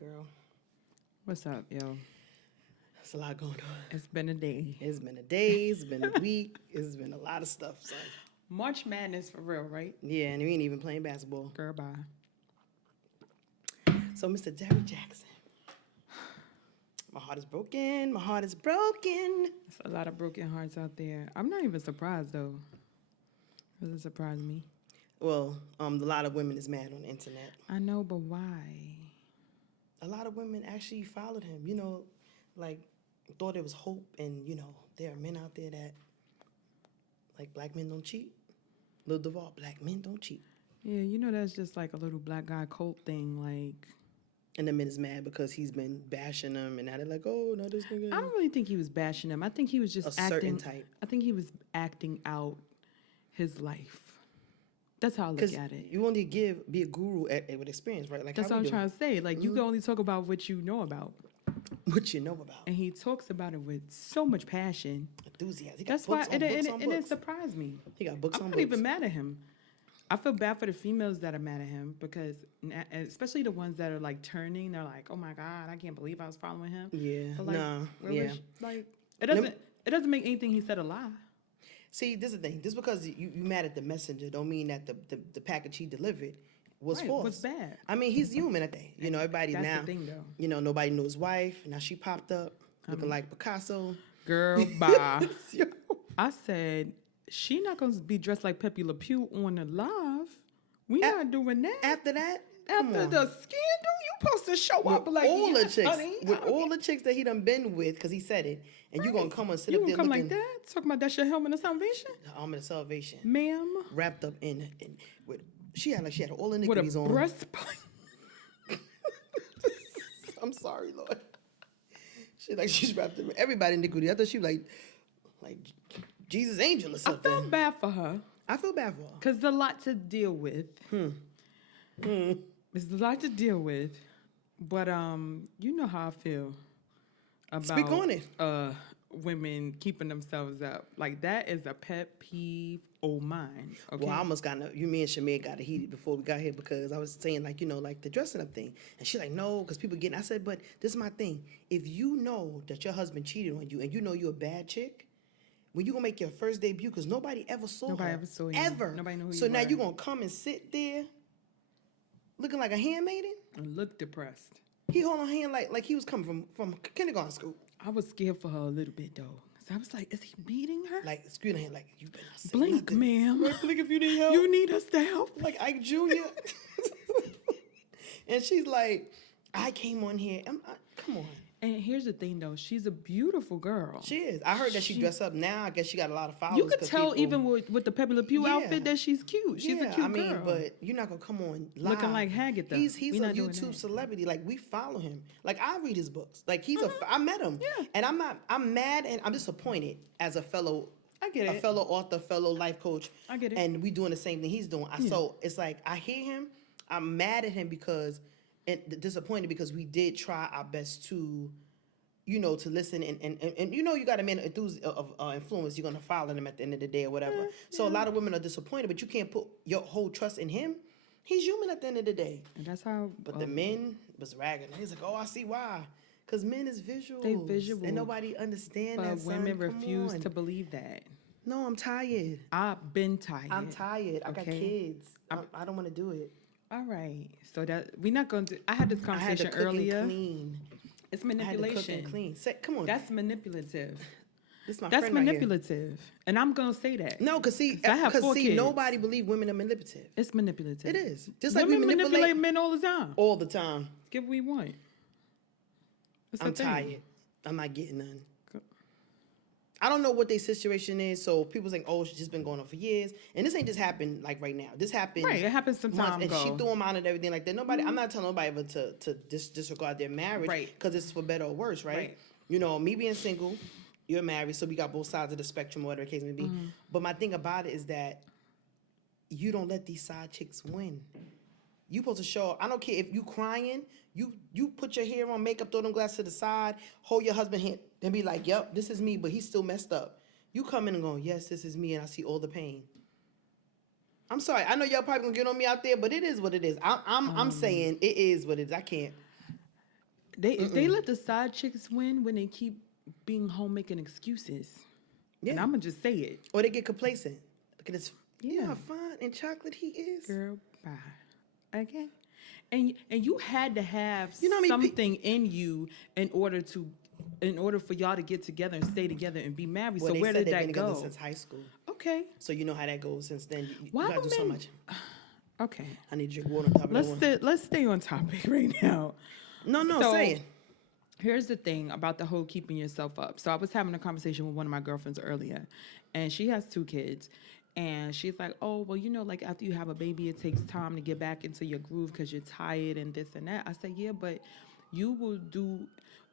girl. What's up, yo? It's a lot going on. It's been a day. It's been a day. It's been a week. It's been a lot of stuff. So. March Madness for real, right? Yeah, and we ain't even playing basketball. Girl, bye. So, Mr. Derrick Jaxn. My heart is broken. My heart is broken. There's a lot of broken hearts out there. I'm not even surprised, though. It doesn't surprise me. Well, a lot of women is mad on the internet. I know, but why? A lot of women actually followed him. You know, like, thought there was hope. And, you know, there are men out there that, like, black men don't cheat. Lil Duval, black men don't cheat. Yeah, you know, that's just like a little black guy cult thing, like... And the men is mad because he's been bashing them, and now they're like, "Oh, no, this nigga." I don't really think he was bashing him. I think he was just a certain type. I think he was acting out his life. That's how I look at it. You only be a guru with experience, right? Like that's what I'm trying to say. Like you can only talk about what you know about. What you know about. And he talks about it with so much passion, enthusiasm. That's why it surprised me. He got books on books. I'm not even mad at him. I feel bad for the females that are mad at him because, especially the ones that are like turning, they're like, "Oh my God, I can't believe I was following him." Yeah, but like, yeah. Like it doesn't make anything he said a lie. See, this is the thing. Just because you mad at the messenger, don't mean that the package he delivered was false. Was bad. I mean, he's human at that. You know, everybody That's now. The thing, though. You know, nobody knew his wife. Now she popped up looking like Picasso. Girl, bye. I said. She not gonna be dressed like Pepe Le Pew on the live. We not doing that. After that, after the scandal, you supposed to show up like all the chicks, honey, all the chicks that he done been with, because he said it, and you gonna come and sit up there come looking like that, talking about that's your helmet of salvation. The helmet of salvation, ma'am, wrapped up in with she had all iniquities with a on breastplate. I'm sorry, Lord. She's wrapped up in everybody iniquity. I thought she was like Jesus angel or something. I feel bad for her. I feel bad for her. Because there's a lot to deal with. There's a lot to deal with. But you know how I feel about Speak on it. Women keeping themselves up. Like that is a pet peeve of mine. Okay? Well, I almost you, me and Shamir got it heated before we got here because I was saying like the dressing up thing. And she's like, no, because people I said, but this is my thing. If you know that your husband cheated on you and you know you're a bad chick, when you gonna make your first debut, because nobody ever saw her. Nobody ever saw you. Ever. Nobody knew who so you now were. you gonna come and sit there looking like a handmaiden? And look depressed. He hold her hand like he was coming from kindergarten school. I was scared for her a little bit though. So I was like, is he beating her? Like screwing her hand like, you better not say Blink, nothing. ma'am. Blink if you need help. You need us to help. Like Ike Jr. And she's like, I came on here. Come on. And here's the thing, though. She's a beautiful girl. She is. I heard that she dressed up now. I guess she got a lot of followers. You could tell even with the Pepe Le Pew outfit that she's cute. She's a cute girl. But you're not going to come on live. Looking like Haggard, though. He's a YouTube celebrity. Like, we follow him. Like, I read his books. Like, I met him. Yeah. And I'm mad and I'm disappointed as a fellow... I get it. A fellow author, fellow life coach. I get it. And we doing the same thing he's doing. So, it's like, I hear him. I'm mad at him because... And disappointed because we did try our best to... to listen and you got a man of influence, you're going to follow them at the end of the day or whatever. So a lot of women are disappointed, but you can't put your whole trust in him. He's human at the end of the day. And that's how... But the men was ragging. He's like, oh, I see why. Because men is visual. They visual. And nobody understands that, But women refuse to believe that. No, I'm tired. I've been tired. I'm tired. I got kids. I don't want to do it. All right. So that we're not going to... I had this conversation earlier. And clean. It's manipulation. I had to cook and clean. Come on. That's manipulative. That's manipulative. Right, and I'm going to say that. No, because nobody believe women are manipulative. It's manipulative. It is. Just women like we manipulate men all the time. All the time. Give what we want. I'm tired. I'm not getting none. I don't know what their situation is, so people think, oh, she's just been going on for years. And this ain't just happened like right now. This happened. Right, it happened some time ago. And she threw them out and everything like that. I'm not telling nobody ever to disregard their marriage. Right. Because it's for better or worse, right? Me being single, you're married, so we got both sides of the spectrum, whatever the case may be. Mm-hmm. But my thing about it is that you don't let these side chicks win. You supposed to show up. I don't care if you crying, you put your hair on, makeup, throw them glasses to the side, hold your husband hand, and be like, yep, this is me, but he's still messed up. You come in and go, yes, this is me, and I see all the pain. I'm sorry. I know y'all probably gonna get on me out there, but it is what it is. I'm saying it is what it is. I can't. They let the side chicks win when they keep being home making excuses. Yeah. And I'm gonna just say it. Or they get complacent. Look at this. You know Yeah. how fine and chocolate he is. Girl, bye. Okay. And you had to have You know how many something in you in order for y'all to get together and stay together and be married. Well, so they where said did they've that been together go? since high school. Okay. So you know how that goes since then. You Why gotta do do so men- much. Okay. I need to drink water on top of that one. Let's stay on topic right now. No, So, say it. Here's the thing about the whole keeping yourself up. So I was having a conversation with one of my girlfriends earlier, and she has 2 kids. And she's like, oh, well, you know, like after you have a baby, it takes time to get back into your groove because you're tired and this and that. I said, yeah, but you will do,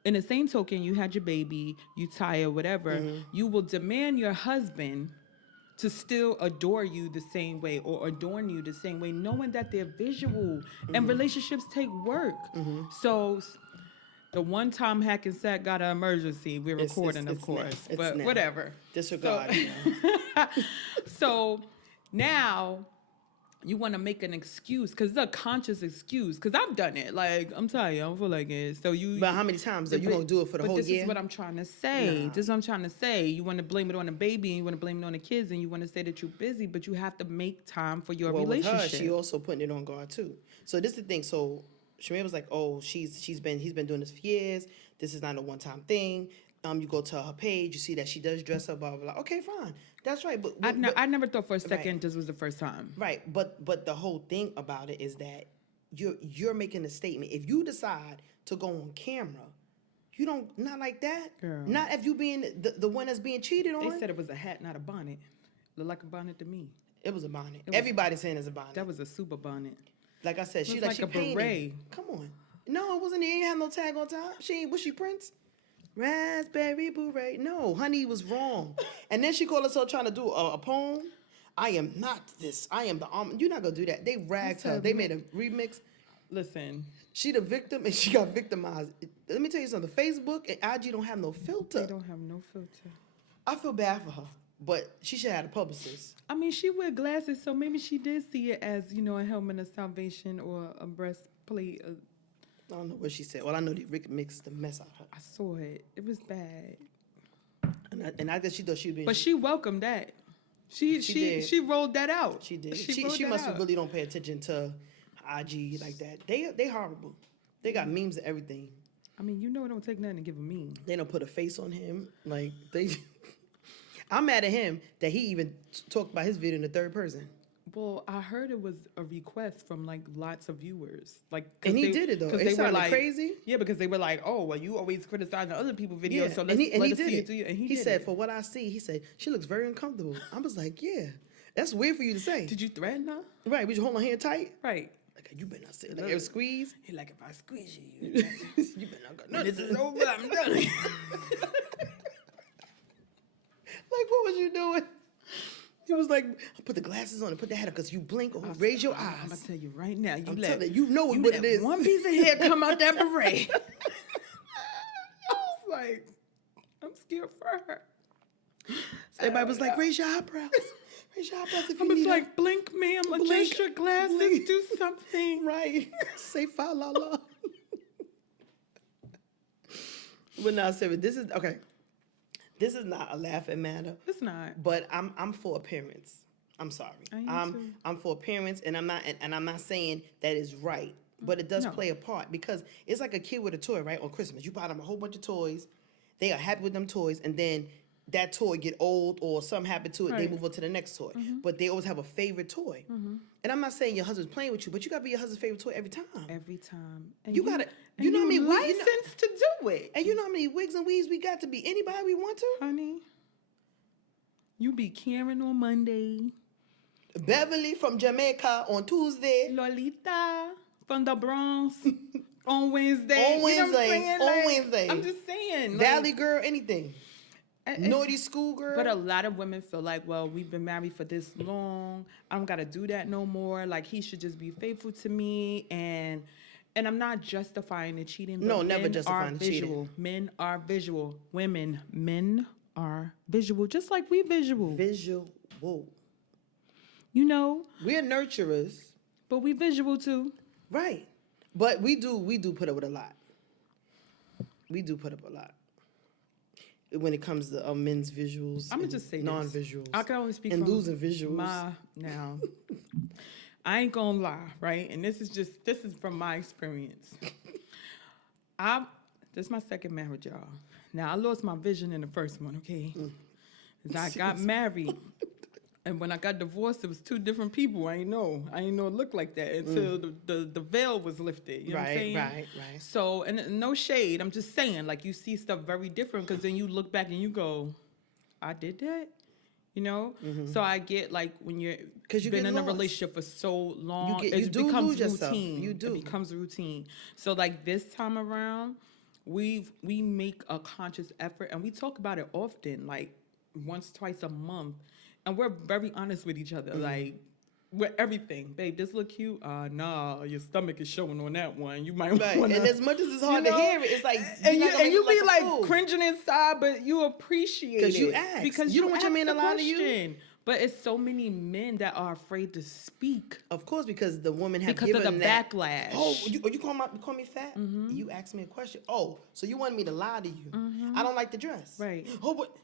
in the same token, you had your baby, you tired, whatever. You will demand your husband to still adore you the same way or adorn you the same way, knowing that they're visual and relationships take work. So the one time Hackensack got an emergency, we're recording, of course, but whatever. Disregard. So now you want to make an excuse because it's a conscious excuse. Because I've done it. Like, I'm tired. I don't feel like it. So you. But how many times though? You gonna do it for the whole year? This is what I'm trying to say. Nah. This is what I'm trying to say. You want to blame it on the baby, and you want to blame it on the kids, and you want to say that you're busy, but you have to make time for your relationship. With her, she also putting it on God too. So this is the thing. So Shamea was like, "Oh, he's been doing this for years. This is not a one-time thing." You go to her page, you see that she does dress up, blah blah blah. Okay, fine, that's right. But I never thought for a second this was the first time. Right, but the whole thing about it is that you're making a statement. If you decide to go on camera, you don't not like that. Girl. Not if you being the one that's being cheated on. They said it was a hat, not a bonnet. Looked like a bonnet to me. It was a bonnet. Everybody's saying it's a bonnet. That was a super bonnet. Like I said, she like she a painted. beret. Come on. No, it wasn't. It ain't have no tag on top. Was she Prince? Raspberry beret. No, honey was wrong. And then she called herself trying to do a poem. I am not this. I am the You're not gonna do that. They ragged her. They made a remix. Listen. She the victim and she got victimized. Let me tell you something. Facebook and IG don't have no filter. They don't have no filter. I feel bad for her, but she should have had a publicist. I mean, she wear glasses, so maybe she did see it as, you know, a helmet of salvation or a breastplate. I don't know what she said. Well, I know they mixed the mess out of her. I saw it. It was bad. And I guess she thought she'd be. But she welcomed that. She rolled that out. She did. She must have really don't pay attention to IG like that. They horrible. They got memes and everything. I mean, you know it don't take nothing to give a meme. They don't put a face on him. Like they. I'm mad at him that he even talked about his video in the third person. Well, I heard it was a request from like lots of viewers, like, and he did it though. It sounded like, crazy. Yeah, because they were like, "Oh, well, you always criticize the other people's videos, Yeah. so let us see it to you." And he said, "For what I see," he said, "She looks very uncomfortable." I was like, "Yeah, that's weird for you to say." Did you threaten her? Right? Would you hold her hand tight? Right. Like you better not say like ever squeeze. He like, if I squeeze you, you better not go. when this is over, I'm done. Like what was you doing? He was like, I put the glasses on and put the hat up because you blink or raise your eyes. I'm gonna tell you right now. You know what it is. One piece of hair come out that beret. I was like, I'm scared for her. So everybody was like, raise your eyebrows. Raise your eyebrows if I you was need like, blink, ma'am. Adjust your glasses. Blink. Do something. Right. Say fa la la. But now, Sarah, this is okay. This is not a laughing matter. It's not. But I'm for appearance. I'm sorry. I'm for appearance, and I'm not saying that is right, but it does play a part because it's like a kid with a toy, right? On Christmas, you buy them a whole bunch of toys. They are happy with them toys, and then that toy get old or something happen to it, they move on to the next toy. But they always have a favorite toy. And I'm not saying your husband's playing with you, but you gotta be your husband's favorite toy every time. Every time. And You gotta, you know how many license to do it. And you know how many wigs and weaves we got to be anybody we want to? Honey, you be Karen on Monday. Beverly from Jamaica on Tuesday. Lolita from the Bronx on Wednesday. On Wednesday. You know what I'm saying? On Wednesday. I'm just saying. Valley girl, anything. Naughty school girl. But a lot of women feel like, well, we've been married for this long. I don't got to do that no more. Like, he should just be faithful to me. And I'm not justifying the cheating. But no, never justifying the cheating. Men are visual. Men are visual, just like we visual. Visual. You know. We're nurturers. But we visual too. Right. But we do put up with a lot. We do put up a lot when it comes to men's visuals. I'm gonna just say non-visuals. I can only speak and from losing visuals. Now. I ain't gonna lie, right? And this is from my experience. This is my second marriage, y'all. Now I lost my vision in the first one, okay? I got married. And when I got divorced, it was two different people. I ain't know it looked like that until the veil was lifted. You know what I'm saying? Right. So, and no shade. I'm just saying, like, you see stuff very different because then you look back and you go, I did that? You know? So I get, like, when you've been in a relationship for so long, it becomes routine. You do. It becomes routine. So, like, this time around, we make a conscious effort, and we talk about it often, like, once, twice a month. And we're very honest with each other, like, with everything. Babe, this look cute? Nah, your stomach is showing on that one. You might want to... And as much as it's hard to hear it, it's like... And you be like cringing inside, but you appreciate it. Because you ask. Because you don't want your man to lie to you. But it's so many men that are afraid to speak. Of course, because the woman have because given of the that, backlash. Oh, you call me fat? You asked me a question. Oh, so you want me to lie to you? I don't like the dress. Right. Oh, but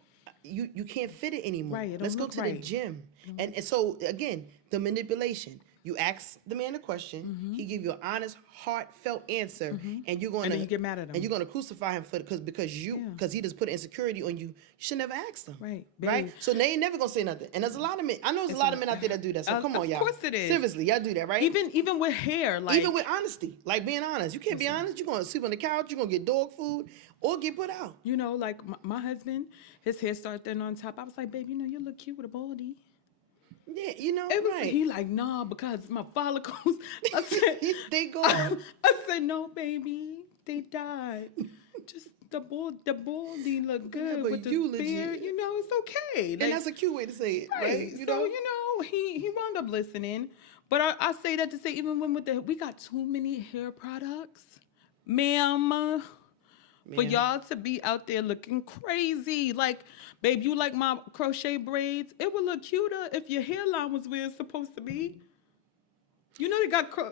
you can't fit it anymore. Right. Let's go to the gym. And so again, the manipulation. You ask the man a question, he give you an honest, heartfelt answer, and you're going and then you get mad at him. And you're going to crucify him for because he just put insecurity on you. You should never ask them. Right. Right? So they ain't never going to say nothing. And there's a lot of men. I know there's a lot of men out there that do that. So come on, y'all. Of course it is. Seriously, y'all do that, right? Even with hair. Like, even with honesty. Like being honest. You can't be honest. You're going to sleep on the couch. You're going to get dog food or get put out. You know, like my husband, his hair started thin on top. I was like, babe, you look cute with a baldy. Yeah, you know, right. He like, nah, because my follicles. I said, they go. I said, no, baby, they died. Just the baldy look good with the beard. You know, it's okay. And that's a cute way to say it, right? He wound up listening. But I say that to say, even when we got too many hair products, ma'am. For y'all to be out there looking crazy. Like, babe, you like my crochet braids? It would look cuter if your hairline was where it's supposed to be. You know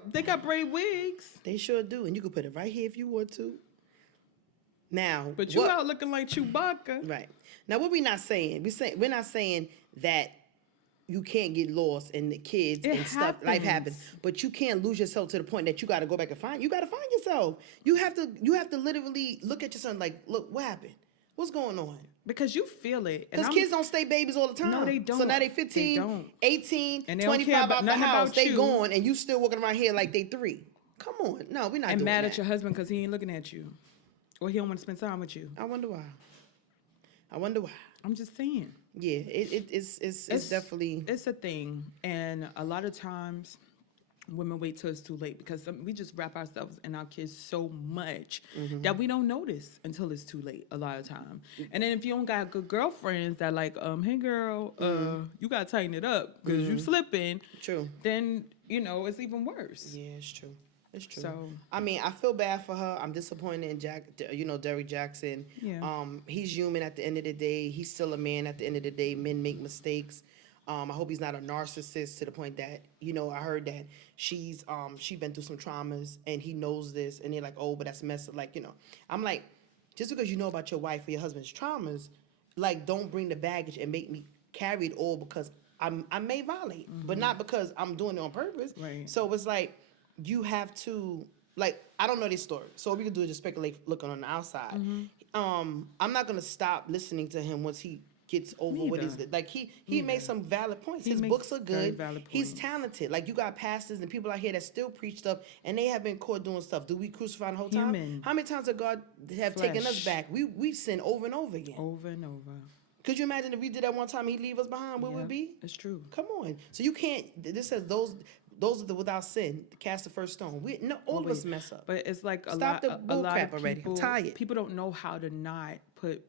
they got braid wigs. They sure do. And you can put it right here if you want to. Now, but you out looking like Chewbacca. Right. Now, what we're not saying, we're not saying that you can't get lost in the kids and stuff. Life happens, but you can't lose yourself to the point that you got to go back and find. You got to find yourself. You have to literally look at yourself like, look, what happened? What's going on? Because you feel it. Because kids don't stay babies all the time. No, they don't. So now they 15, 18, and 25 out the house. They gone, and you still walking around here like they 3. Come on. No, we're not doing that. And mad at your husband because he ain't looking at you. Or he don't want to spend time with you. I wonder why. I'm just saying. Yeah, it's definitely... It's a thing. And a lot of times, women wait till it's too late because we just wrap ourselves in our kids so much that we don't notice until it's too late a lot of time. And then if you don't got good girlfriends that like, hey girl, you got to tighten it up because you slipping. True. Then, it's even worse. Yeah, it's true. It's true. So, I mean, I feel bad for her. I'm disappointed in Derrick Jaxn. Yeah. He's human at the end of the day. He's still a man at the end of the day. Men make mistakes. I hope he's not a narcissist to the point that, I heard that she been through some traumas and he knows this and they're like, oh, but that's messed up. Like, I'm like, just because you know about your wife or your husband's traumas, like, don't bring the baggage and make me carry it all because I may violate, but not because I'm doing it on purpose. Right. So it's like, you have to, like, I don't know this story, so what we can do is just speculate looking on the outside. I'm not going to stop listening to him once he gets over what is it. Like, he makes some valid points. His books are good. He's talented. Like, you got pastors and people out here that still preach stuff, and they have been caught doing stuff. Do we crucify the whole time? How many times have God taken us back? We sin over and over again. Over and over. Could you imagine if we did that one time, he'd leave us behind? Where would we be? It's true. Come on. So you can't, this says those are the without sin, cast the first stone. All of us mess up. But it's like a Stop lot, the bull crap of already. people, I'm tired. People don't know how to not put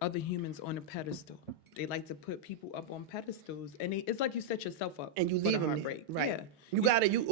other humans on a pedestal. They like to put people up on pedestals, and it's like you set yourself up and you for leave them heartbreak. Right. Yeah. You gotta leave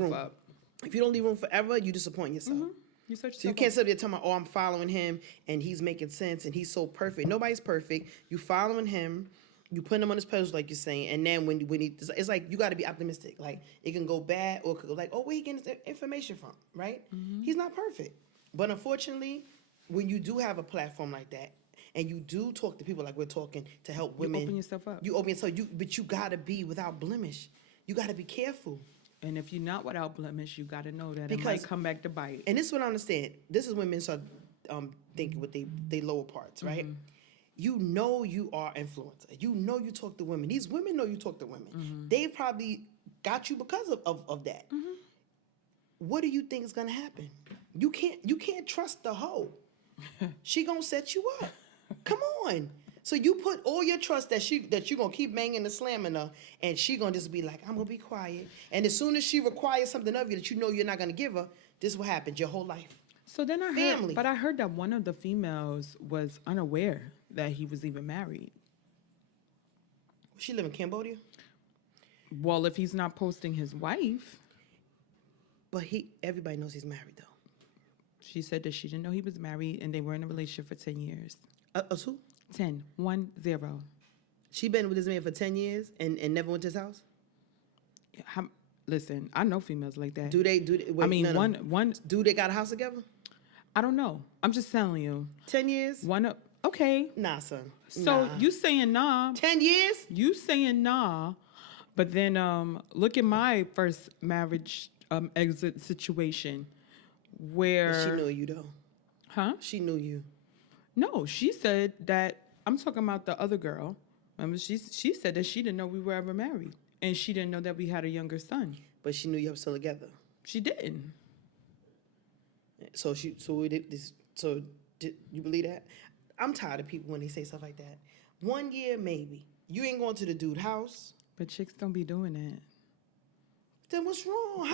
room. Up. If you don't leave room forever, you disappoint yourself. You set yourself so you can't sit there talking about, oh, I'm following him and he's making sense and he's so perfect. Nobody's perfect. You following him. You put him on his pedestal, like you're saying, and then when it's like you got to be optimistic. Like it can go bad, or it could go like, oh, where he getting this information from, right? He's not perfect, but unfortunately, when you do have a platform like that, and you do talk to people like we're talking to help women, open yourself up. You open yourself. But you gotta be without blemish. You gotta be careful. And if you're not without blemish, you got to know that it might come back to bite. And this is what I understand. This is when men start thinking with they lower parts, right? Mm-hmm. You know you are influencer. You know you talk to women. These women know you talk to women. Mm-hmm. They probably got you because of that. Mm-hmm. What do you think is gonna happen? You can't trust the hoe. She gonna set you up. Come on. So you put all your trust that you gonna keep banging and slamming her, and she gonna just be like, I'm gonna be quiet. And as soon as she requires something of you that you know you're not gonna give her, this is what happens your whole life. So then I heard that one of the females was unaware that he was even married. She live in Cambodia? Well, if he's not posting his wife. But everybody knows he's married though. She said that she didn't know he was married and they were in a relationship for 10 years. Who? 10. She been with this man for 10 years and never went to his house? Listen, I know females like that. Do they wait, I mean, no. one. Do they got a house together? I don't know. I'm just telling you. 10 years? Okay. Nah, son. So you saying nah? 10 years? You saying nah? But then look at my first marriage exit situation, where But she knew you though. Huh? She knew you. No, she said that. I'm talking about the other girl. Remember, she said that she didn't know we were ever married, and she didn't know that we had a younger son. But she knew you were still together. She didn't. So did you believe that? I'm tired of people when they say stuff like that. 1 year, maybe. You ain't going to the dude's house. But chicks don't be doing that. Then what's wrong?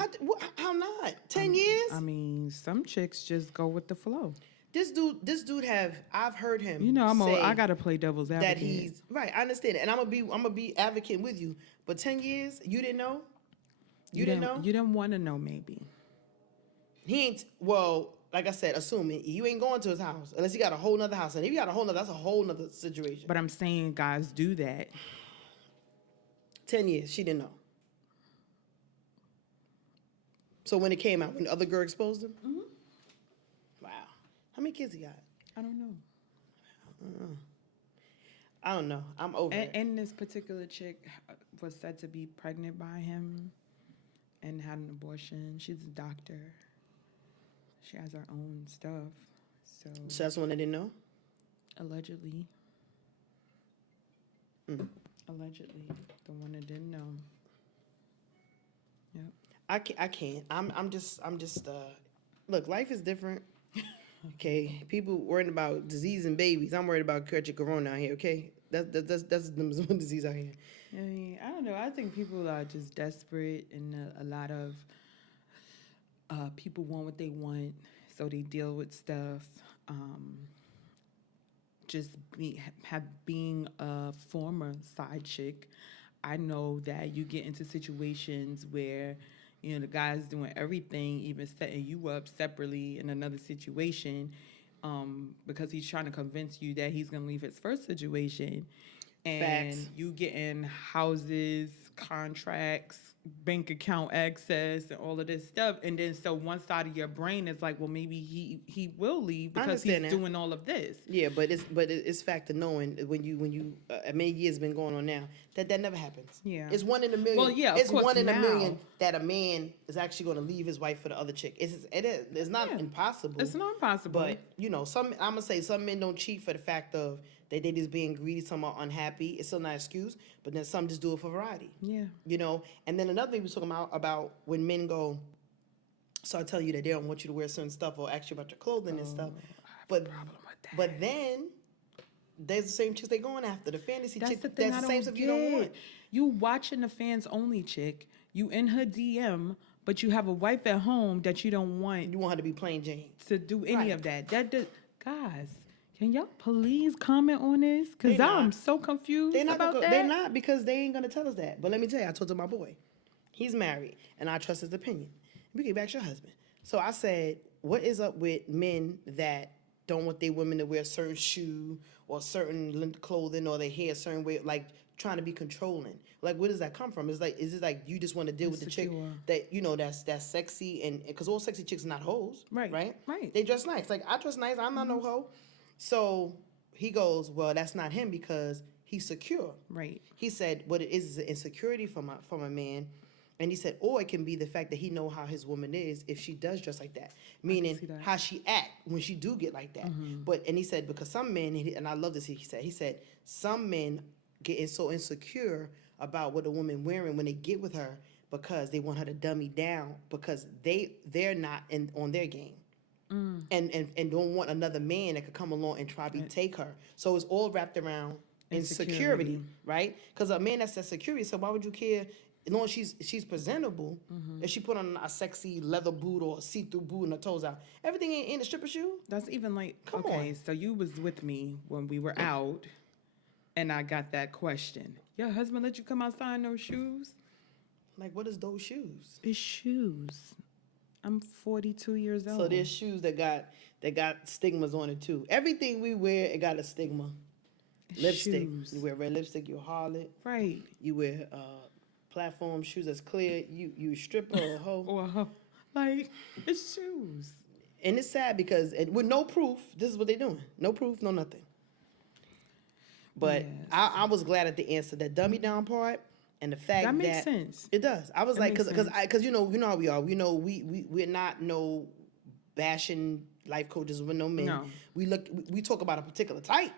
How not? 10 years? I mean, some chicks just go with the flow. This dude I've heard him. You know, say I gotta play devil's advocate. that he's right. I understand it, and I'm gonna be advocating with you. But 10 years, you didn't know. You didn't know. You didn't want to know, maybe. He ain't. Well, like I said, assuming you ain't going to his house unless you got a whole nother house, and if you got a whole nother, that's a whole nother situation. But I'm saying guys do that. 10 years, she didn't know. So when it came out, when the other girl exposed him? Mm-hmm. Wow. How many kids he got? I don't know. I don't know. I'm over it. And this particular chick was said to be pregnant by him and had an abortion. She's a doctor. She has her own stuff. So that's the one I didn't know? Allegedly. Allegedly. The one that didn't know. Yep. I can't. I'm just look, life is different. Okay. People worrying about disease and babies. I'm worried about catching corona out here, okay? That's the number one disease out here. I mean, I don't know. I think people are just desperate, and a lot of people want what they want, so they deal with stuff. Being a former side chick, I know that you get into situations where, you know, the guy's doing everything, even setting you up separately in another situation, because he's trying to convince you that he's going to leave his first situation. And Facts. you getting houses, contracts, bank account access, and all of this stuff. And then so one side of your brain is like, well, maybe he will leave because he's doing all of this. Yeah, but it's fact of knowing when you many years been going on now that never happens. Yeah, it's 1 in a million. Well, yeah, it's 1 in a now. million that a man is actually going to leave his wife for the other chick. It's not impossible. It's not impossible. But you know, I'm gonna say some men don't cheat for the fact of they just being greedy, some are unhappy. It's still not an excuse, but then some just do it for variety. Yeah. You know, and then another thing we was talking about when men go start telling you that they don't want you to wear certain stuff or ask you about your clothing and stuff. But problem with that. But then there's the same chicks they going after, the fantasy That's chick. the thing. That's the same stuff you don't want. You watching the fans only chick. You in her DM, but you have a wife at home that you don't want. You want her to be plain Jane To do any Right. of that. Guys, can y'all please comment on this? Because I'm so confused about that. They're not, because they ain't gonna tell us that. But let me tell you, I told to my boy, he's married, and I trust his opinion. We can back your husband. So I said, what is up with men that don't want their women to wear a certain shoe or certain clothing or their hair a certain way, like trying to be controlling? Like, where does that come from? Is it like you just want to deal with the chick that, that's sexy, and because all sexy chicks are not hoes, right? They dress nice. Like, I dress nice. I'm not no hoe. So he goes, well, that's not him because he's secure. Right. He said what it is an insecurity from a man. And he said, or it can be the fact that he know how his woman is if she does dress like that, meaning how she act when she do get like that. And he said, because some men, and I love this, he said, some men getting so insecure about what a woman wearing when they get with her because they want her to dummy down because they're not on their game. And don't want another man that could come along and try to take her. So it's all wrapped around insecurity, right? Because a man that's security, so why would you care? As long as she's presentable, if she put on a sexy leather boot or a see-through boot and her toes out, everything ain't in a stripper shoe. That's even like, come on. So you was with me when we were out, and I got that question. Your husband let you come outside in those shoes? Like, what is those shoes? It's shoes. I'm 42 years old. So there's shoes that got stigmas on it too. Everything we wear, it got a stigma. Lipstick. You wear red lipstick, you're a harlot. Right. You wear platform shoes that's clear, you a stripper or a hoe. Or a hoe. Like, it's shoes. And it's sad because with no proof, this is what they're doing. No proof, no nothing. But yes. I was glad at the answer, that dummy down part, and the fact that makes sense. It does. I was like, because you know how we are. We're not no bashing life coaches with no men. No. We talk about a particular type,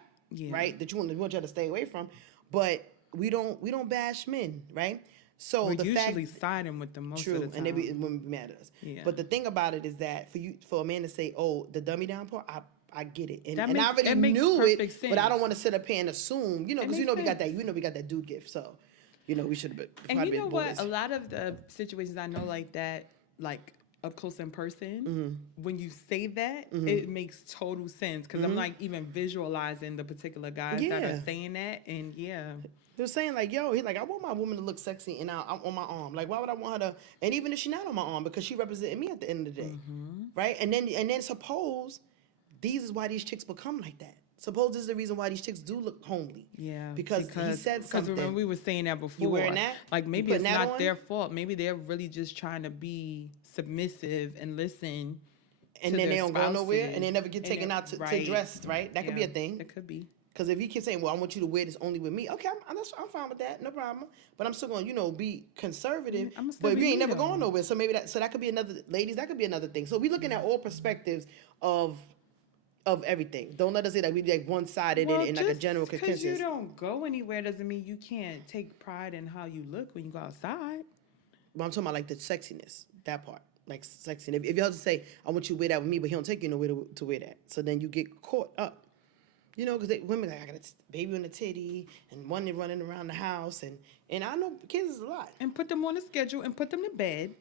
right? That you want you to stay away from, but we don't bash men, right? So we're usually siding with them most of the time. And they be mad at us. Yeah. But the thing about it is that for a man to say, "Oh, the dummy down part," I get it, and I already knew it, sense. But I don't want to sit up here and assume, because we got that dude gift, so we should have been. And you know what? A lot of the situations I know like that, like up close in person, when you say that, it makes total sense because I'm like even visualizing the particular guys that are saying that, and they're saying like, yo, he's like, I want my woman to look sexy and I'm on my arm. Like, why would I want her to? And even if she's not on my arm, because she represented me at the end of the day, right? And then suppose these is why these chicks become like that. Suppose this is the reason why these chicks do look homely. Yeah, because he said something. Because remember we were saying that before. You wearing that? Like maybe it's not their fault. Maybe they're really just trying to be submissive and listen. And then they don't go nowhere, and they never get taken out to dress. Right? That could be a thing. It could be. Because if you keep saying, well, I want you to wear this only with me, okay, I'm fine with that, no problem. But I'm still going to, be conservative. But you ain't never going nowhere. So maybe that could be another, ladies, that could be another thing. So we're looking at all perspectives of everything. Don't let us say that we like one-sided in like a general consensus. Because you don't go anywhere doesn't mean you can't take pride in how you look when you go outside. But I'm talking about like the sexiness, that part. Like sexy. If you have to say, I want you to wear that with me, but he don't take you nowhere to wear that. So then you get caught up. Because women like, I got a baby on the titty and one running around the house. And I know kids is a lot. And put them on a schedule and put them to bed.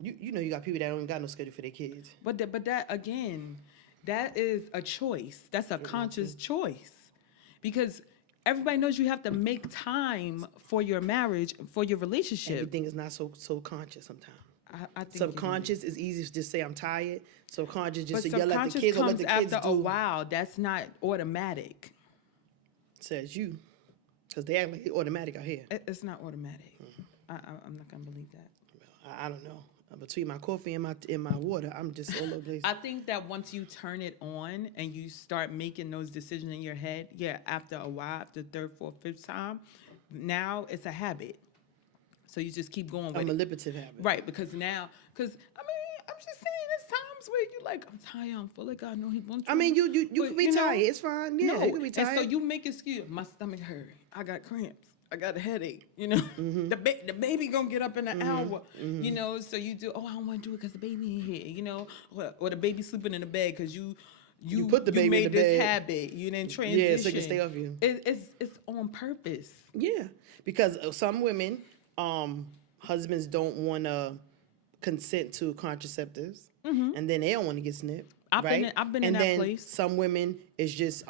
You got people that don't got no schedule for their kids. But that, again, that is a choice. That's a conscious choice. Because everybody knows you have to make time for your marriage, for your relationship. Everything is not so conscious sometimes. I think subconscious is easy to just say I'm tired. Subconscious just to yell at the kids or let the kids do. After a while, that's not automatic. Says you, because they act like it's automatic out here. It's not automatic. I'm not gonna believe that. I don't know. Between my coffee and my water, I'm just all over the place. I think that once you turn it on and you start making those decisions in your head, after a while, after third, fourth, fifth time, now it's a habit. So you just keep going with it. A manipulative habit. Right, because I'm just saying there's times where you like, I'm tired, I'm full like I know he wants to. I mean, you can be tired. It's fine. Yeah, you can be tired. And so you make excuse. My stomach hurt. I got cramps. I got a headache. The baby gonna get up in an hour. So you do, I don't want to do it because the baby in here, or the baby sleeping in the bed because you put the baby in the bed. This habit. You didn't transition. Yeah, so it can stay off you. It's on purpose. Yeah, because some women, husbands don't want to consent to contraceptives, and then they don't want to get snipped. I've been in that place. And then some women is just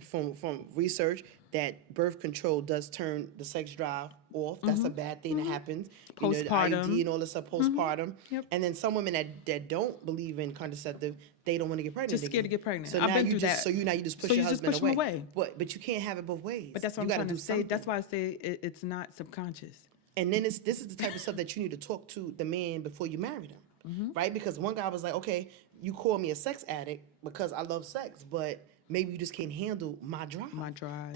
from research that birth control does turn the sex drive off. That's a bad thing that happens. You know, the Postpartum. IUD and all this stuff postpartum. Yep. And then some women that don't believe in contraceptive, they don't want to get pregnant. Just scared to again. get pregnant. So I've now been you through just that. so now you just push So your you just husband push him away. But you can't have it both ways. But that's what you I'm gotta trying to do say. something. That's why I say it's not subconscious. And then this is the type of stuff that you need to talk to the man before you marry them, right? Because one guy was like, okay, you call me a sex addict because I love sex, but maybe you just can't handle my drive. My drive.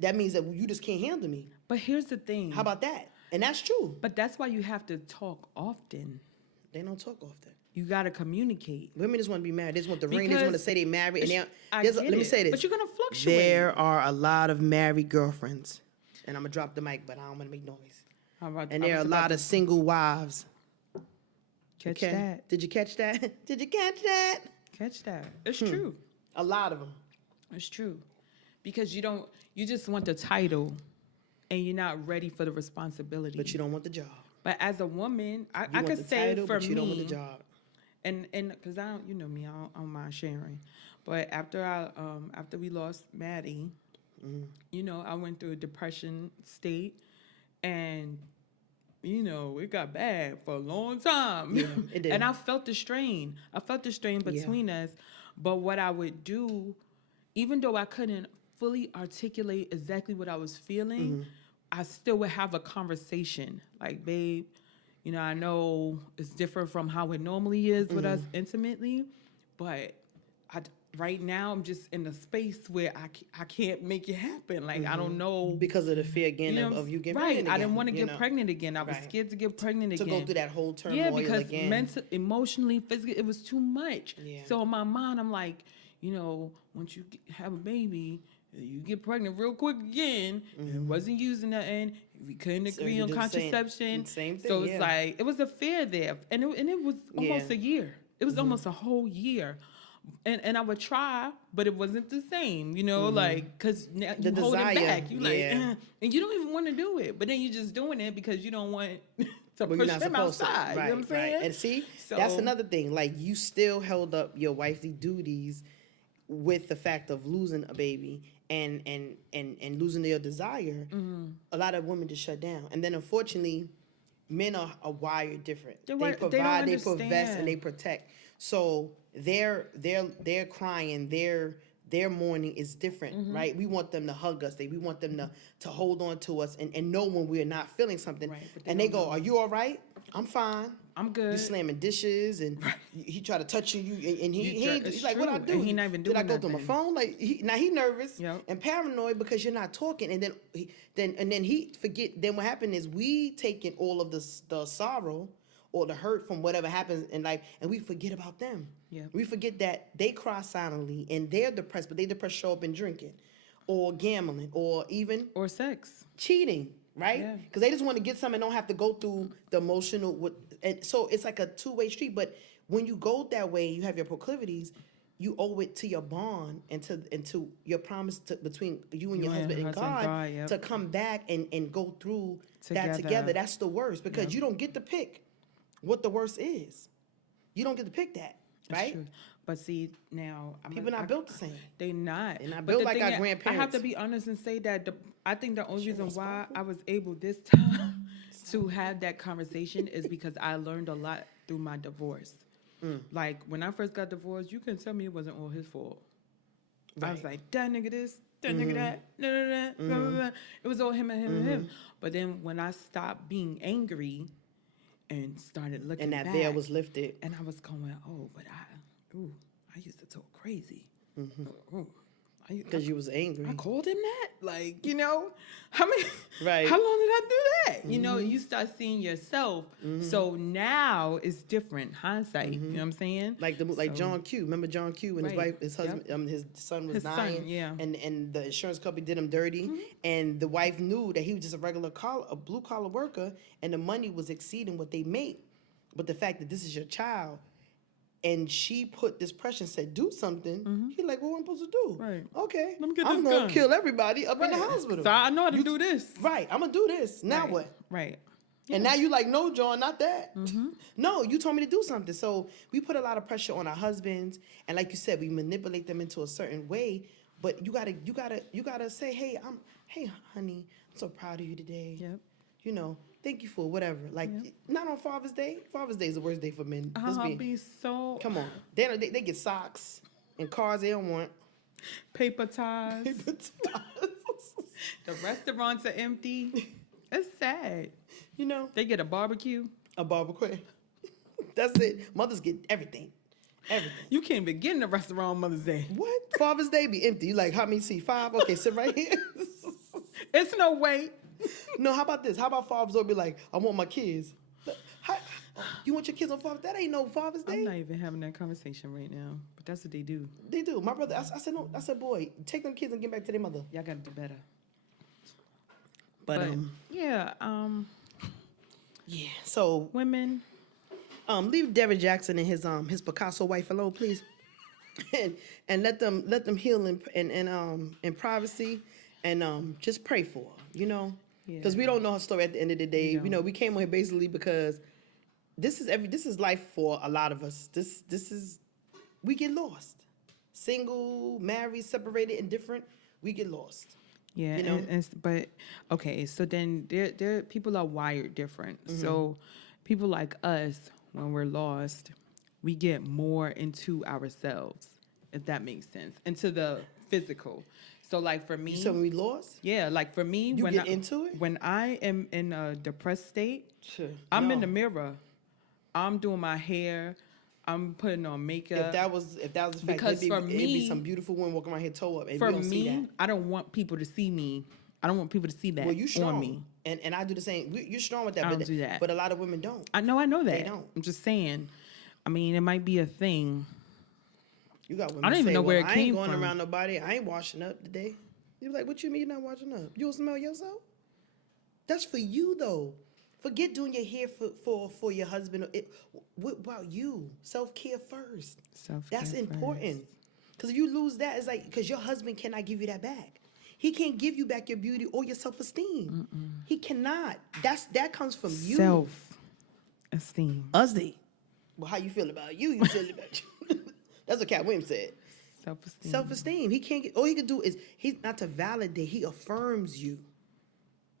That means that you just can't handle me. But here's the thing. How about that? And that's true. But that's why you have to talk often. They don't talk often. You got to communicate. Women just want to be married. They just want the ring. They just want to Because say they married. And I let get me it. say this. But you're gonna fluctuate. There are a lot of married girlfriends. And I'm going to drop the mic, but I don't want to make noise. And there are a lot of single wives. Catch that. Did you catch that? Did you catch that? Catch that. It's true. A lot of them. It's true. Because you just want the title and you're not ready for the responsibility. But you don't want the job. But as a woman, I want could the say title, for but me, you don't want the job. and because I don't, you know me, I don't mind sharing. But after we lost Maddie, you know, I went through a depression state, and you know, it got bad for a long time. Yeah, it did. And I felt the strain. Between us. But what I would do, even though I couldn't fully articulate exactly what I was feeling, I still would have a conversation. Like, babe, you know, I know it's different from how it normally is with us intimately, but right now I'm just in a space where I can't make it happen. Like, I don't know. Because of the fear again You know, of you getting right. pregnant again. I didn't want to you get know? pregnant again. I was Right. scared to get pregnant To again. go through that whole turmoil Yeah, because again. emotionally, physically, it was too much. Yeah. So in my mind, I'm like, you know, once you have a baby, you get pregnant real quick again. And wasn't using nothing. We couldn't So agree you on do the contraception. same thing, So it's yeah. like, it was a fear there. And it was almost a year. It was almost a whole year. And I would try, but it wasn't the same, you know, like, because now you hold it desire, back. You like, yeah. and you don't even want to do it, but then you're just doing it because you don't want to But push you're not them supposed outside. to. Right, You know what I'm saying? right. And see, So- that's another thing. Like, you still held up your wifely duties with the fact of losing a baby and losing your desire. A lot of women just shut down. And then, unfortunately, men are wired different. They don't provide, they provest, understand. and they protect. So their crying, their mourning is different, right? We want them to hug us. We want them to hold on to us and know when we're not feeling something. Right, but they and they don't go, know. "Are you all right? I'm fine. I'm You good. slamming dishes and he try to touch you and It's he's like, what I true, do? and he not even Did I doing go through my nothing. phone? Like he nervous Yep. and paranoid because you're not talking. And then he forget. Then what happened is we taking all of the sorrow or the hurt from whatever happens in life, and we forget about them. Yeah. We forget that they cry silently and they're depressed, but they depressed show up in drinking, or gambling, or even Or sex. cheating, right? Yeah. Because they just want to get something and don't have to go through the emotional. And so it's like a two-way street. But when you go that way, you have your proclivities. You owe it to your bond and to your promise between you and your husband and God, yep. to come back and go through that Together. together. That's the worst because you don't get to pick what the worst is. You don't get to pick that, That's right? true. But see, now People not built the same. They not. They're not But built the like thing our is, I have grandparents. to be honest and say that I think the only reason why I was able this time to have that conversation is because I learned a lot through my divorce. Like, when I first got divorced, you couldn't tell me it wasn't all his fault. I was Right. like, that nigga this, that nigga that, blah, blah, blah. It was all him and him and him. But then when I stopped being angry and started looking And that back, veil was lifted. and I was going, oh, but I used to talk crazy. Ooh, Because you was angry. I called him that? Like, you know, how long did Right. I do that? You know, you start seeing yourself. So now it's different, hindsight. You know what I'm saying? Like So- John Q. Remember John Q. When Right. his husband, his son was His son, dying, yeah. and the insurance company did him dirty, and the wife knew that he was just a regular a blue collar worker, and the money was exceeding what they made. But the fact that this is your child, and she put this pressure and said, "Do something." He like, "What am I supposed to do?" Right. Okay, Let me get I'm this gonna gun. kill everybody up in the hospital. So I know how to do this. Right, I'm gonna do this. Now Right. what? Right. And now you like, no, John, not that. No, you told me to do something. So we put a lot of pressure on our husbands. And like you said, we manipulate them into a certain way. But you gotta say, hey, honey, I'm so proud of you today. Yep. You know, thank you for whatever. Like, not on Father's Day. Father's Day is the worst day for men. I'll be so Come on, they get socks and cars they don't want. paper ties. The restaurants are empty. It's sad. You know, They get a barbecue. a barbecue. That's it. Mothers get everything. Everything. You can't even get in the restaurant on Mother's Day. What? Father's Day be empty. You like, how many seat? 5? Okay, sit right here. It's no wait. No, how about this? How about Father's Day be like, I want my kids. You want your kids on Father's Day? That ain't no Father's Day. I'm not even having that conversation right now, but that's what they do. They do. My brother, I said, no. I said, boy, take them kids and get back to their mother. Y'all gotta do better. But yeah, yeah. So women. leave Derrick Jaxn and his Picasso wife alone, please, and let them heal in privacy, and just pray for her, you know, because we don't know her story at the end of the day. You know, we came on here basically because this is life for a lot of us. This is we get lost, single, married, separated, indifferent. We get lost. Yeah, you know? but okay, so then there people are wired different. So people like us, when we're lost, we get more into ourselves, if that makes sense, into the physical. So like for me, So when we lost, yeah, like for me, you when get into it. when I am in a depressed state, Sure. I'm in No. the mirror. I'm doing my hair. I'm putting on makeup. If that was the fact, Because it'd for be, it'd be me- some beautiful women walking around here toe up, and For we don't see that. me, I don't want people to see me. I don't want people to see that Well, you strong, on me. and I do the same. You're strong with that, I but don't do that. But a lot of women don't. I know that. They don't. I'm just saying. I mean, it might be a thing. You got women. I don't even say, know where well, it I came ain't going from. around nobody. I ain't washing up today. You're like, what you mean you're not washing up? You don't smell yourself? That's for you though. Forget doing your hair for your husband. What about you? Self-care first. Self-care That's first. important. Because if you lose that, it's like, because your husband cannot give you that back. He can't give you back your beauty or your self-esteem. He cannot. That comes from you. Self-esteem. Ugly. Well, how you feel about you? You feel about you. That's what Cat Williams said. Self-esteem. Self-esteem. He can't get. All he can do is he's not to validate. He affirms you,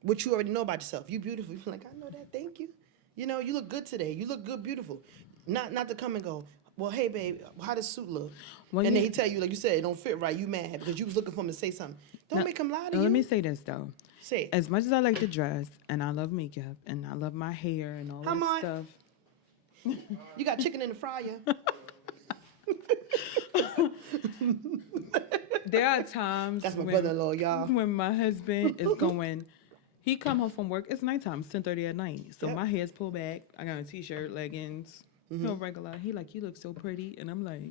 what you already know about yourself. You beautiful. You feel like, I know that. Thank you. You know, you look good today. You look good, beautiful. Not to come and go, well, hey babe, how does suit look? Well, and then you- he tell you, like you said, it don't fit right. You mad because you was looking for him to say something. Don't Now- make him lie to now you. let me say this though. Say it. As much as I like to dress and I love makeup and I love my hair and all Come that on. stuff. You got chicken in the fryer. There are times That's my when, brother-in-law, y'all. when my husband is going, he come home from work. It's nighttime. It's 10:30 at night. So Yep. my hair's pulled back. I got a t-shirt, leggings, no regular. He like, you look so pretty, and I'm like,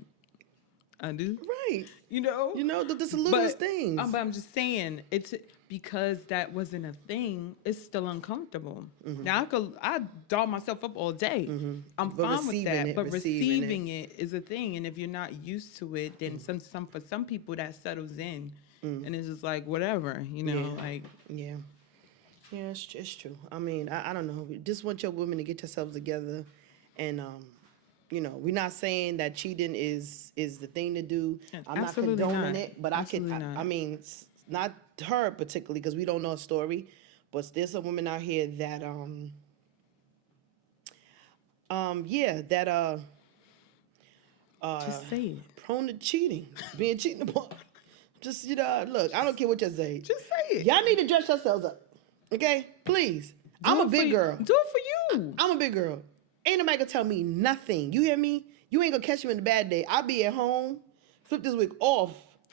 I do. Right. You know. You know, that's the littlest things. But I'm just saying, it's because that wasn't a thing. It's still uncomfortable. Now I doll myself up all day. I'm But fine with receiving that. it, But receiving receiving it is a thing, and if you're not used to it, then for some people that settles in, and it's just like whatever, you know, Yeah. like Yeah. Yeah, it's true. I mean, I don't know. We just want your women to get yourselves together. And, you know, we're not saying that cheating is the thing to do. I'm Absolutely not condoning not. it. But Absolutely I not. mean, not her particularly because we don't know her story. But there's some women out here that, just say it. prone to cheating, being cheated upon. Just, you know, look, I don't care what you say. Just say it. Y'all need to dress yourselves up. Okay? Please. I'm a big girl. Do it for you. I'm a big girl. Ain't nobody gonna tell me nothing. You hear me? You ain't gonna catch me in a bad day. I'll be at home, flip this wig off,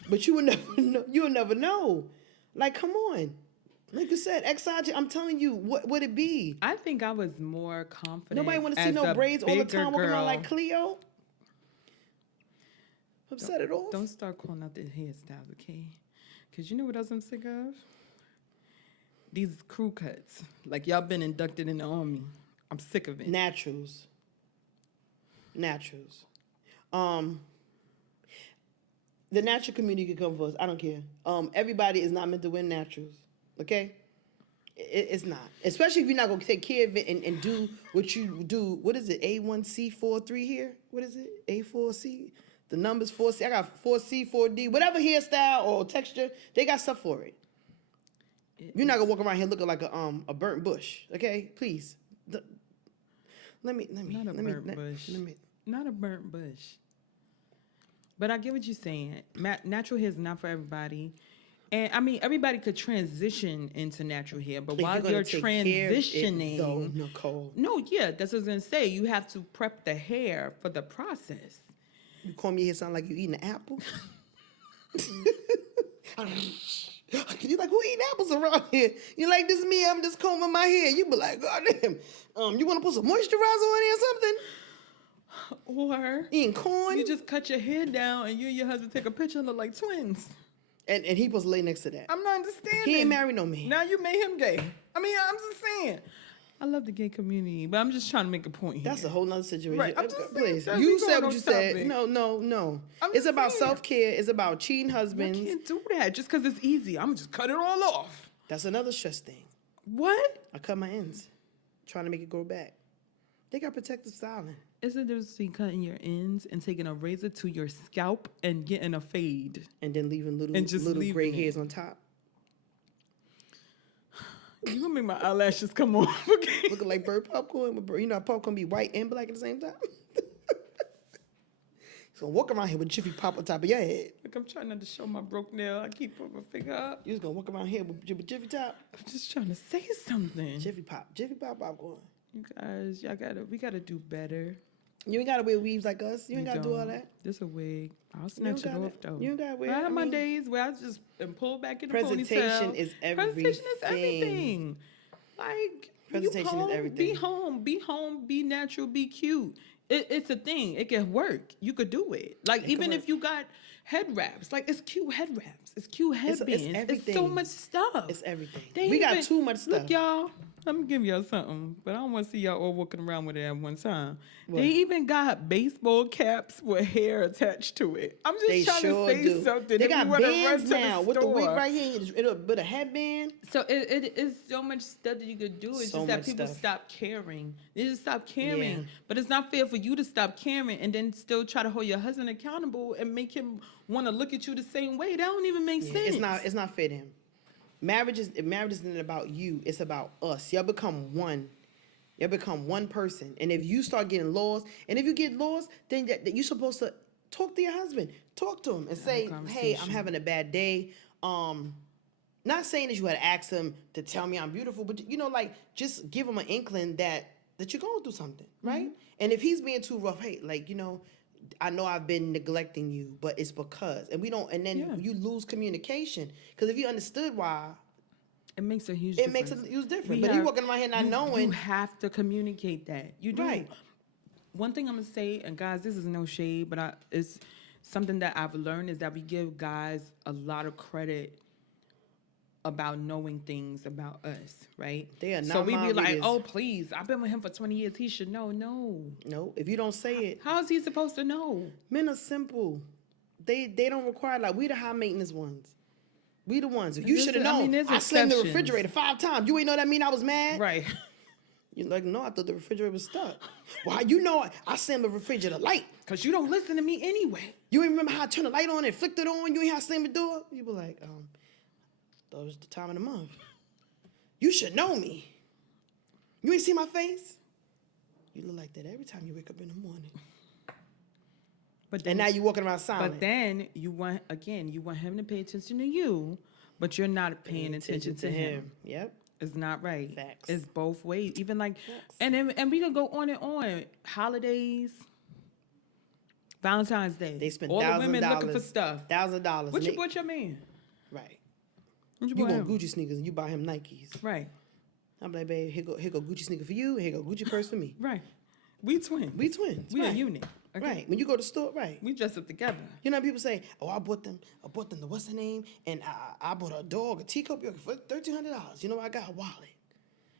but you would never know. You would never know. Like, come on. Like you said, exogenous. I'm telling you, what would it be? I think I was more confident. Nobody want to see as no a braids all the bigger time walking around girl. like Cleo. Upset it off. Don't start calling out the hairstyles, okay? Because you know what else I'm sick of? These crew cuts. Like y'all been inducted in the army. I'm sick of it. Naturals. Naturals. The natural community can come first. I don't care. Everybody is not meant to win naturals. Okay? It's not. Especially if you're not going to take care of it and do what you do. What is it? A1C43 here? What is it? A4C? the numbers 4C. I got 4C, 4D, whatever hairstyle or texture, they got stuff for it. You're not gonna walk around here looking like a burnt bush, okay? Please. Let me. Not a burnt bush. Not a burnt bush. But I get what you're saying. Natural hair is not for everybody. And I mean, everybody could transition into natural hair, but while you're transitioning, though, Nicole. No, yeah, that's what I was gonna say. You have to prep the hair for the process. You comb your hair sound like you eating an apple. You like, who eating apples around here? You like, this me? I'm just combing my hair. You be like, God damn. You want to put some moisturizer on it or something? Or eating corn. You just cut your hair down and you and your husband take a picture and look like twins. And he supposed to lay next to that. I'm not understanding. He ain't married no man. Now you made him gay. I mean, I'm just saying. I love the gay community, but I'm just trying to make a point here. That's a whole nother situation. Right. I'm just Please. saying, You said what you said. No. It's about self-care. It's about cheating husbands. You can't do that just because it's easy. I'm going to just cut it all off. That's another stress thing. What? I cut my ends. Trying to make it grow back. They got protective styling. Is the difference between cutting your ends and taking a razor to your scalp and getting a fade? And then leaving little gray hairs on top. You gonna make my eyelashes come off, okay? Looking like bird popcorn. You know how popcorn be white and black at the same time? So walk around here with Jiffy Pop on top of your head. Look, I'm trying not to show my broke nail. I keep putting my finger up. You just gonna walk around here with Jiffy Top? I'm just trying to say something. Jiffy Pop popcorn. You guys, we gotta do better. You ain't gotta wear weaves like us. You ain't gotta do all that. This a wig. I'll snatch it off though. You ain't gotta wear. I have my days where I just pull back in the presentation ponytail. is everything. Presentation is everything. Like presentation is everything. Be home, be natural, be cute. It's a thing. It can work. You could do it. Like even if you got head wraps, like it's cute head wraps. It's cute headbands. It's everything. It's so much stuff. It's everything. We got too much stuff. Look, y'all. Let me give y'all something, but I don't want to see y'all all walking around with it at one time. What? They even got baseball caps with hair attached to it. I'm just trying to say something. They got bands now with the wig right here, with a headband. So it is so much stuff that you could do. It's just that people stop caring. They just stop caring. Yeah. But it's not fair for you to stop caring and then still try to hold your husband accountable and make him want to look at you the same way. That don't even make sense. It's not fair to him. Marriage isn't about you. It's about us. Y'all become one. Y'all become one person. And if you start getting lost, and if you get lost, then you're supposed to talk to your husband. Talk to him and say, hey, I'm having a bad day. Not saying that you had to ask him to tell me I'm beautiful, but just give him an inkling that you're going through something, right? Mm-hmm. And if he's being too rough, hey, I know I've been neglecting you, but it's because, and then you lose communication. Because if you understood why, it makes a huge difference. It makes a huge difference. But he walking around here not knowing. You have to communicate that. You do. Right. One thing I'm going to say, and guys, this is no shade, but it's something that I've learned is that we give guys a lot of credit about knowing things about us, right? They are not. So we be like, oh, please, I've been with him for 20 years. He should know. No, if you don't say it. How is he supposed to know? Men are simple. They don't require, we the high maintenance ones. We the ones. You should have known. I slammed the refrigerator 5 times. You ain't know that mean I was mad? Right. You're like, no, I thought the refrigerator was stuck. Well, you know I slammed the refrigerator light. Because you don't listen to me anyway. You ain't remember how I turned the light on and flicked it on? You ain't how I slammed the door? You be like, that was the time of the month. You should know me. You ain't see my face? You look like that every time you wake up in the morning. And now you walking around silent. But then you want him to pay attention to you, but you're not paying attention to him. Yep. It's not right. Facts. It's both ways. Even and we can go on and on. Holidays, Valentine's Day. They spend all the women looking for stuff. $1,000. What you bought your man? Right. You want Gucci sneakers and you buy him Nikes. Right. I'm like, babe, here go Gucci sneaker for you, here go Gucci purse for me. Right. We twins. We a unit. Okay? Right. When you go to the store, right. We dress up together. You know, people say, oh, I bought them the what's her name? And I bought a dog, a teacup for $1,300. You know, I got a wallet.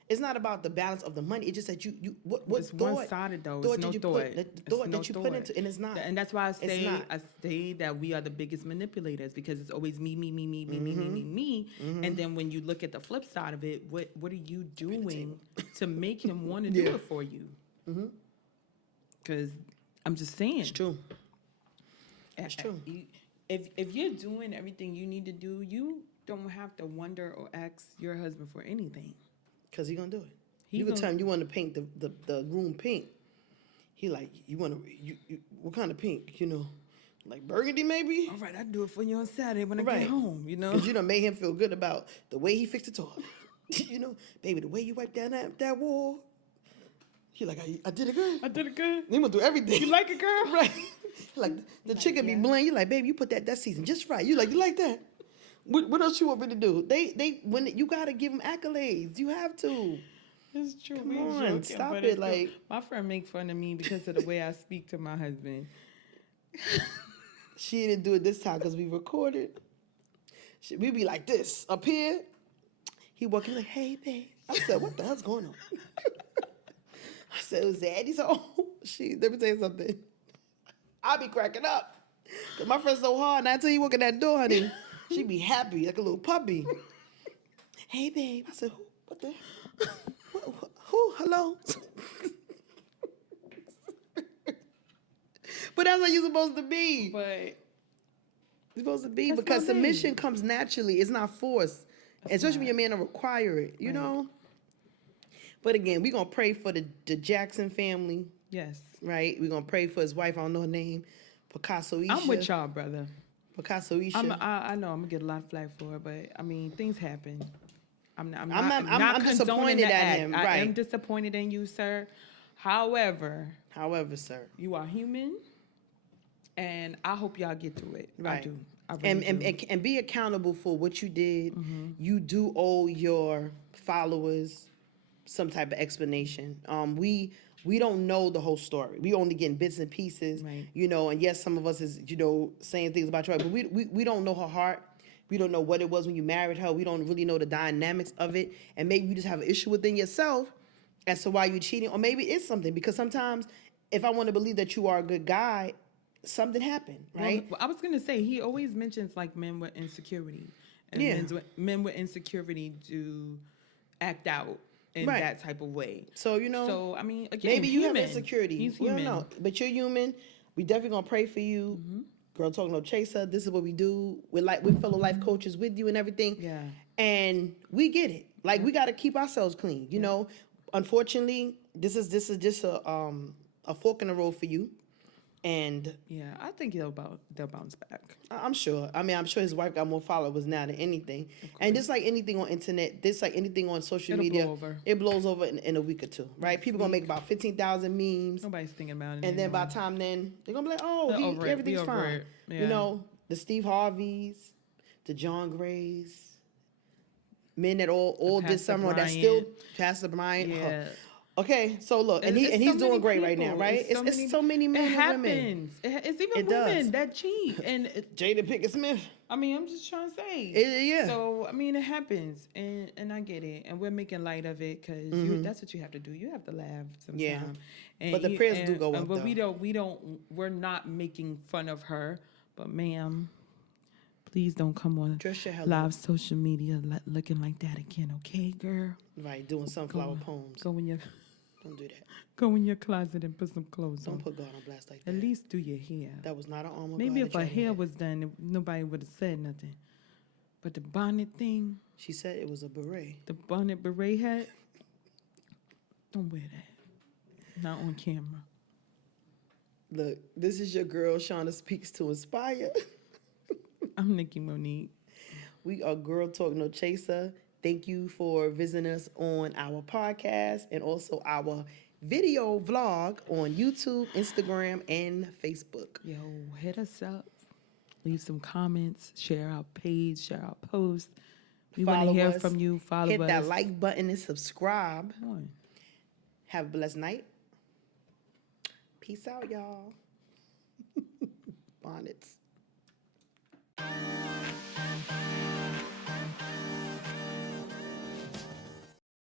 It's not about the balance of the money. It's just that what it's thought, one-sided though. It's no thought. The thought that you put into, and it's not. And that's why I say that we are the biggest manipulators because it's always me, me. Mm-hmm. And then when you look at the flip side of it, what are you doing to make him want to do it for you? Because I'm just saying. It's true. That's true. If you're doing everything you need to do, you don't have to wonder or ask your husband for anything. Because he gonna do it. You can tell him you want to paint the room pink. He like, you want to, you what kind of pink, you know? Like burgundy, maybe? All right, I'll do it for you on Saturday when I get home, you know? Because you done made him feel good about the way he fixed the toilet. You know, baby, the way you wiped down that wall. He like, I did it good. I did it good. He gonna do everything. You like it, girl? Right. Like, the chicken be bland. You like, baby, you put that season just right. You like that? What else you want me to do? When you gotta give them accolades. You have to. It's true. Come on, stop it. Like, my friend make fun of me because of the way I speak to my husband. She didn't do it this time because we recorded. We be like this up here. He walking like, hey, babe. I said, what the hell's going on? I said, was Daddy's home? Let me tell you something. I be cracking up. Cause my friend's so hard. And I tell you, walk in that door, honey, she be happy like a little puppy. Hey, babe. I said, who? What the? Who? Hello? But that's how you're supposed to be. But you're supposed to be because submission comes naturally. It's not forced. Especially when your man don't require it, you know? But again, we're going to pray for the Jaxn family. Yes. Right? We're going to pray for his wife. I don't know her name. Picasso Isha. I'm with y'all, brother. Picasso Isha. I know I'm going to get a lot of flack for it, but, I mean, things happen. I'm not disappointed at him. Right. I am disappointed in you, sir. However, sir. You are human, and I hope y'all get through it. Right. I do. I really do. And be accountable for what you did. Mm-hmm. You do owe your followers some type of explanation. We don't know the whole story. We only getting bits and pieces, right. You know. And yes, some of us is saying things about you, but we don't know her heart. We don't know what it was when you married her. We don't really know the dynamics of it, and maybe you just have an issue within yourself as to why you're cheating, or maybe it's something. Because sometimes, if I want to believe that you are a good guy, something happened, right? Well, I was gonna say he always mentions like men with insecurity, and men with insecurity do act out in that type of way. So So I mean, again, maybe you have insecurity. He's human. We don't know, but you're human. We definitely gonna pray for you. Mm-hmm. Girl Talking No Chaser. This is what we do. We're fellow life coaches with you and everything. Yeah. And we get it. Like we got to keep ourselves clean. You know. Unfortunately, this is just a fork in the road for you. And yeah, I think they'll bounce back. I'm sure. I mean, I'm sure his wife got more followers now than anything. And just like anything on internet, just like anything on social media, it blows over in a week or two, right? People gonna make about 15,000 memes. Nobody's thinking about it. And then by the time then they're gonna be like, oh, everything's fine. Yeah. You know, the Steve Harveys, the John Grays, men that all did something wrong. That's still Pastor Bryant. Yeah. Okay, so look, and he's doing great right now, right? It's so many men and women. It's even women that cheat. And Jada Pinkett Smith. I mean, I'm just trying to say. Yeah. So I mean, it happens, and I get it, and we're making light of it because that's what you have to do. You have to laugh sometimes. Yeah. And but the prayers do go up. But we're not making fun of her. But ma'am, please don't come on live social media looking like that again, okay, girl? Right, doing sunflower poems. Don't do that. Go in your closet and put some clothes on. Don't put God on blast like that. At least do your hair. That was not an arm of Maybe God if her hair was done, nobody would have said nothing. But the bonnet thing. She said it was a beret. The bonnet beret hat. Don't wear that. Not on camera. Look, this is your girl, Shauna Speaks to Inspire. I'm Nikki Monique. We are Girl Talk No Chaser. Thank you for visiting us on our podcast and also our video vlog on YouTube, Instagram, and Facebook. Yo, hit us up. Leave some comments. Share our page. Share our post. We want to hear from you. Follow us. Hit that like button and subscribe. Come on. Have a blessed night. Peace out, y'all. Bonnets.